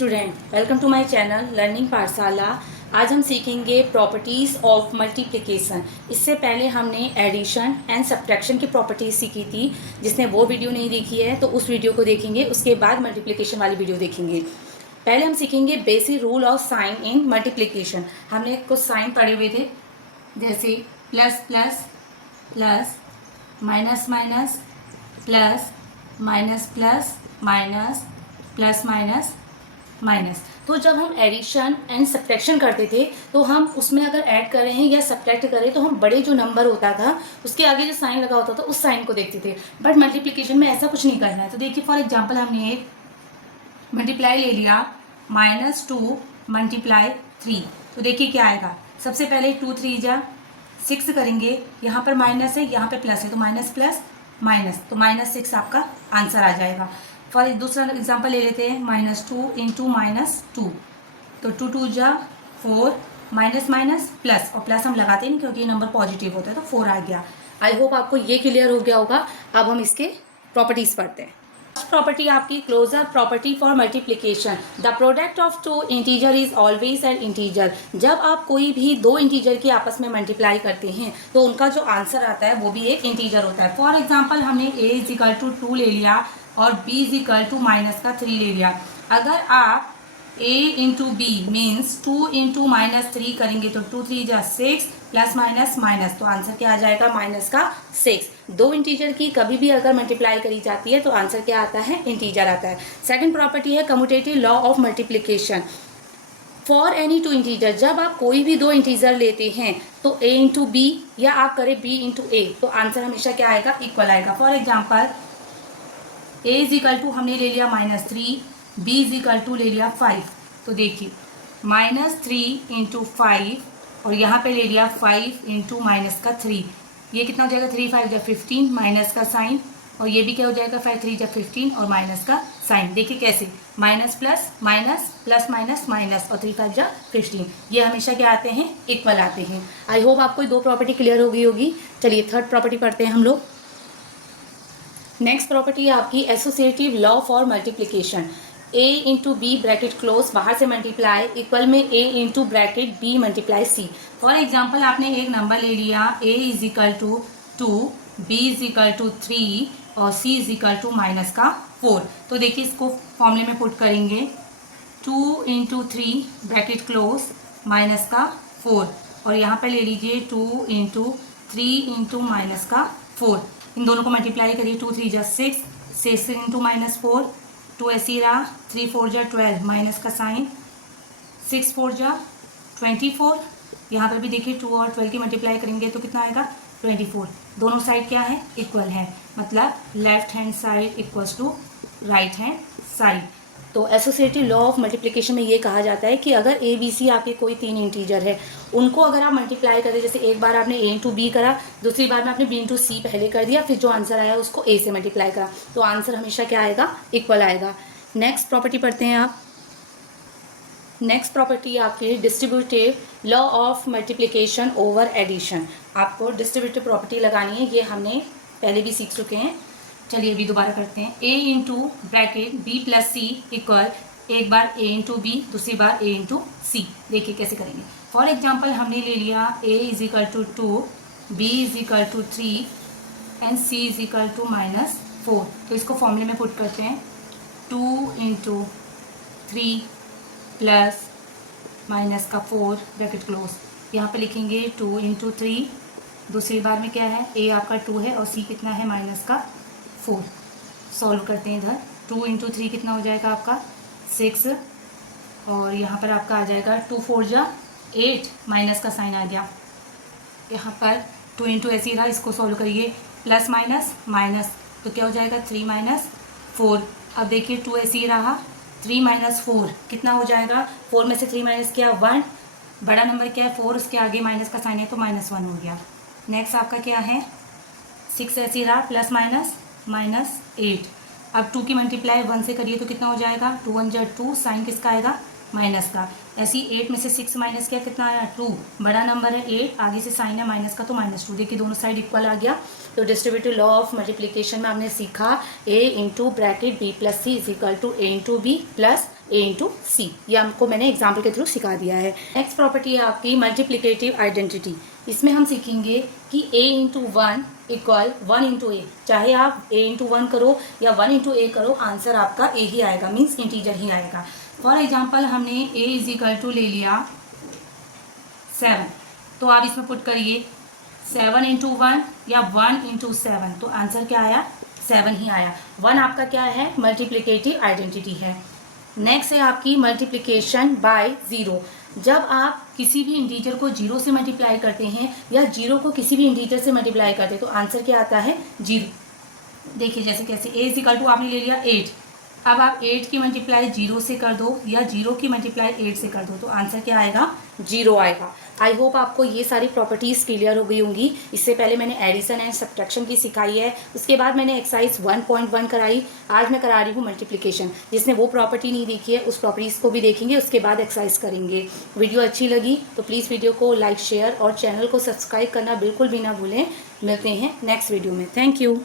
Student, welcome to my channel learning Pathshala. आज हम सीखेंगे प्रॉपर्टीज़ ऑफ मल्टीप्लिकेशन। इससे पहले हमने एडिशन एंड सब्ट्रैक्शन की प्रॉपर्टीज़ सीखी थी। जिसने वो वीडियो नहीं देखी है तो उस वीडियो को देखेंगे, उसके बाद मल्टीप्लिकेशन वाली वीडियो देखेंगे। पहले हम सीखेंगे basic rule of sign in multiplication. हमने कुछ साइन पढ़े हुए थे, जैसे plus plus plus, minus minus plus, minus plus minus, plus minus minus. तो जब हम एडिशन एंड सब्ट्रैक्शन करते थे तो हम उसमें अगर ऐड कर रहे हैं या सब्ट्रैक्ट करें तो हम बड़े जो नंबर होता था उसके आगे जो साइन लगा होता था उस साइन को देखते थे। बट मल्टीप्लिकेशन में ऐसा कुछ नहीं करना है। तो देखिए, फॉर एग्जांपल हमने एक मल्टीप्लाई ले लिया, -2 मल्टीप्लाई 3। तो देखिए क्या आएगा। सबसे पहले 2 3 जा 6 करेंगे, यहाँ पर माइनस है, यहाँ पे प्लस है, तो माइनस प्लस माइनस, तो -6 आपका आंसर आ जाएगा। फॉर दूसरा एग्जांपल ले लेते हैं, -2 इंटू -2, तो 2 2 जा 4, माइनस माइनस प्लस, और प्लस हम लगाते हैं नहीं क्योंकि ये नंबर पॉजिटिव होता है, तो 4 आ गया। आई होप आपको ये क्लियर हो गया होगा। अब हम इसके प्रॉपर्टीज़ पढ़ते हैं। फर्स्ट प्रॉपर्टी आपकी closure property for multiplication. The product of two integer is always an integer. जब आप कोई भी दो इंटीजर की आपस में मल्टीप्लाई करते हैं तो उनका जो आंसर आता है वो भी एक इंटीजर होता है। फॉर एग्जाम्पल हमने a इज इक्वल टू 2 ले लिया और b इज इक्वल टू -3 ले लिया। अगर आप a into B means 2 into -3 करेंगे तो 2 3 जा 6, प्लस माइनस माइनस, तो आंसर क्या आ जाएगा, -6। दो इंटीजर की कभी भी अगर मल्टीप्लाई करी जाती है तो आंसर क्या आता है, इंटीजर आता है। सेकंड प्रॉपर्टी है commutative law of multiplication for any two integer. जब आप कोई भी दो इंटीजर लेते हैं तो a इंटू बी या आप करें b इंटू ए, तो आंसर हमेशा क्या आएगा, इक्वल आएगा। For example a is equal to हमने ले लिया -3, b इज इक्वल टू ले लिया 5। तो देखिए -3 इंटू 5 और यहाँ पे ले लिया 5 इंटू -3, ये कितना हो जाएगा, 3 5 जा 15, माइनस का साइन, और ये भी क्या हो जाएगा, 5 3 जा 15 और माइनस का साइन। देखिए कैसे, minus plus minus, plus minus minus, और 3 5 जा 15, ये हमेशा क्या आते हैं, इक्वल आते हैं। आई होप आपको दो प्रॉपर्टी क्लियर हो गई होगी। चलिए थर्ड प्रॉपर्टी पढ़ते हैं हम लोग। नेक्स्ट प्रॉपर्टी है आपकी associative law for multiplication. a into B bracket close, बाहर से मल्टीप्लाई, इक्वल में a into bracket b multiply c। For example आपने एक नंबर ले लिया, a is equal to 2, b is equal to 3 और c इज इक्वल टू -4। तो देखिए इसको फॉर्मूले में पुट करेंगे, 2 इंटू 3 ब्रैकेट क्लोज -4, और यहाँ पे ले लीजिए 2 इंटू 3 इंटू -4। इन दोनों को मल्टीप्लाई करिए, 2 3 जा 6, 6 इंटू -4, 2 ऐसी रहा, 3 4 जा 12, माइनस का साइन, 6 4 जा 24। यहाँ पर भी देखिए 2 और 12 की मल्टीप्लाई करेंगे तो कितना आएगा, 24। दोनों साइड क्या है, इक्वल है, मतलब left hand side equals to right hand side. तो एसोसिएटिव लॉ ऑफ मल्टीप्लिकेशन में ये कहा जाता है कि अगर ए बी सी आपके कोई तीन इंटीजर है, उनको अगर आप मल्टीप्लाई करें, जैसे एक बार आपने a इंटू बी करा, दूसरी बार में आपने b इंटू सी पहले कर दिया, फिर जो आंसर आया उसको a से मल्टीप्लाई करा, तो आंसर हमेशा क्या आएगा, इक्वल आएगा। नेक्स्ट प्रॉपर्टी पढ़ते हैं आप। नेक्स्ट प्रॉपर्टी आपकी distributive law of multiplication over addition. आपको डिस्ट्रीब्यूटिव प्रॉपर्टी लगानी है, ये हमने पहले भी सीख चुके हैं। चलिए अभी दोबारा करते हैं। a into bracket b plus C equal, एक बार a इंटू बी, दूसरी बार a इंटू सी। देखिए कैसे करेंगे। फॉर एग्जाम्पल हमने ले लिया a is equal to 2, b is equal to 3 and c is equal to -4। तो इसको फॉर्मूले में पुट करते हैं, 2 इंटू 3 प्लस -4 ब्रैकेट क्लोज, यहाँ पे लिखेंगे 2 इंटू 3, दूसरी बार में क्या है, a आपका 2 है और c कितना है, -4। सॉल्व करते हैं इधर, 2 इंटू 3 कितना हो जाएगा आपका, 6, और यहाँ पर आपका आ जाएगा 2 4 जा 8, माइनस का साइन आ गया। यहाँ पर 2 इंटू ऐसे ही रहा, इसको सॉल्व करिए, प्लस माइनस माइनस, तो क्या हो जाएगा, 3 4। अब देखिए 2 ऐसे ही रहा, 3 4 कितना हो जाएगा, 4 में से 3 माइनस किया 1, बड़ा नंबर क्या है 4, उसके आगे माइनस का साइन है तो -1 हो गया। नेक्स्ट आपका क्या है, 6 ऐसे ही रहा, प्लस माइनस -8। अब 2 की मल्टीप्लाई 1 से करिए तो कितना हो जाएगा, 2 1 जा 2, साइन किसका आएगा, माइनस का। ऐसे ही 8 में से 6 माइनस किया, कितना आया, 2, बड़ा नंबर है 8, आगे से साइन है माइनस का तो -2। देखिए दोनों साइड इक्वल आ गया। तो डिस्ट्रीब्यूटिव लॉ ऑफ मल्टीप्लिकेशन में हमने सीखा a into bracket b plus C is equal to a into b plus a into c. ये हमको मैंने एग्जाम्पल के थ्रू सिखा दिया है। नेक्स्ट प्रॉपर्टी है आपकी मल्टीप्लिकेटिव आइडेंटिटी। इसमें हम सीखेंगे कि a into one equal one into a. चाहे आप ए इंटू वन करो या वन इंटू ए करो, आंसर आपका ए ही आएगा, मीन्स इंटीजर ही आएगा। फॉर एग्जाम्पल हमने ए इज इक्वल टू ले लिया 7, तो आप इसमें पुट करिए 7 इंटू वन या 1 इंटू 7, तो आंसर क्या आया? 7 ही आया। 1 आपका क्या है? मल्टीप्लिकेटिव आइडेंटिटी है। नेक्स्ट है आपकी मल्टीप्लिकेशन बाय ज़ीरो। जब आप किसी भी इंटीजर को जीरो से मल्टीप्लाई करते हैं या जीरो को किसी भी इंटीजर से मल्टीप्लाई करते हैं तो आंसर क्या आता है? जीरो। देखिए जैसे कैसे ए इज इक्वल टू आपने ले लिया 8, अब आप 8 की मल्टीप्लाई जीरो से कर दो या जीरो की मल्टीप्लाई 8 से कर दो तो आंसर क्या आएगा? जीरो आएगा। आई होप आपको ये सारी प्रॉपर्टीज़ क्लियर हो गई होंगी। इससे पहले मैंने एडिशन एंड सब्ट्रैक्शन की सिखाई है, उसके बाद मैंने एक्सरसाइज 1.1 कराई, आज मैं करा रही हूँ मल्टीप्लिकेशन। जिसने वो प्रॉपर्टी नहीं देखी है उस प्रॉपर्टीज़ को भी देखेंगे, उसके बाद एक्सरसाइज करेंगे। वीडियो अच्छी लगी तो प्लीज़ वीडियो को लाइक शेयर और चैनल को सब्सक्राइब करना बिल्कुल भी ना भूलें। मिलते हैं नेक्स्ट वीडियो में। Thank you.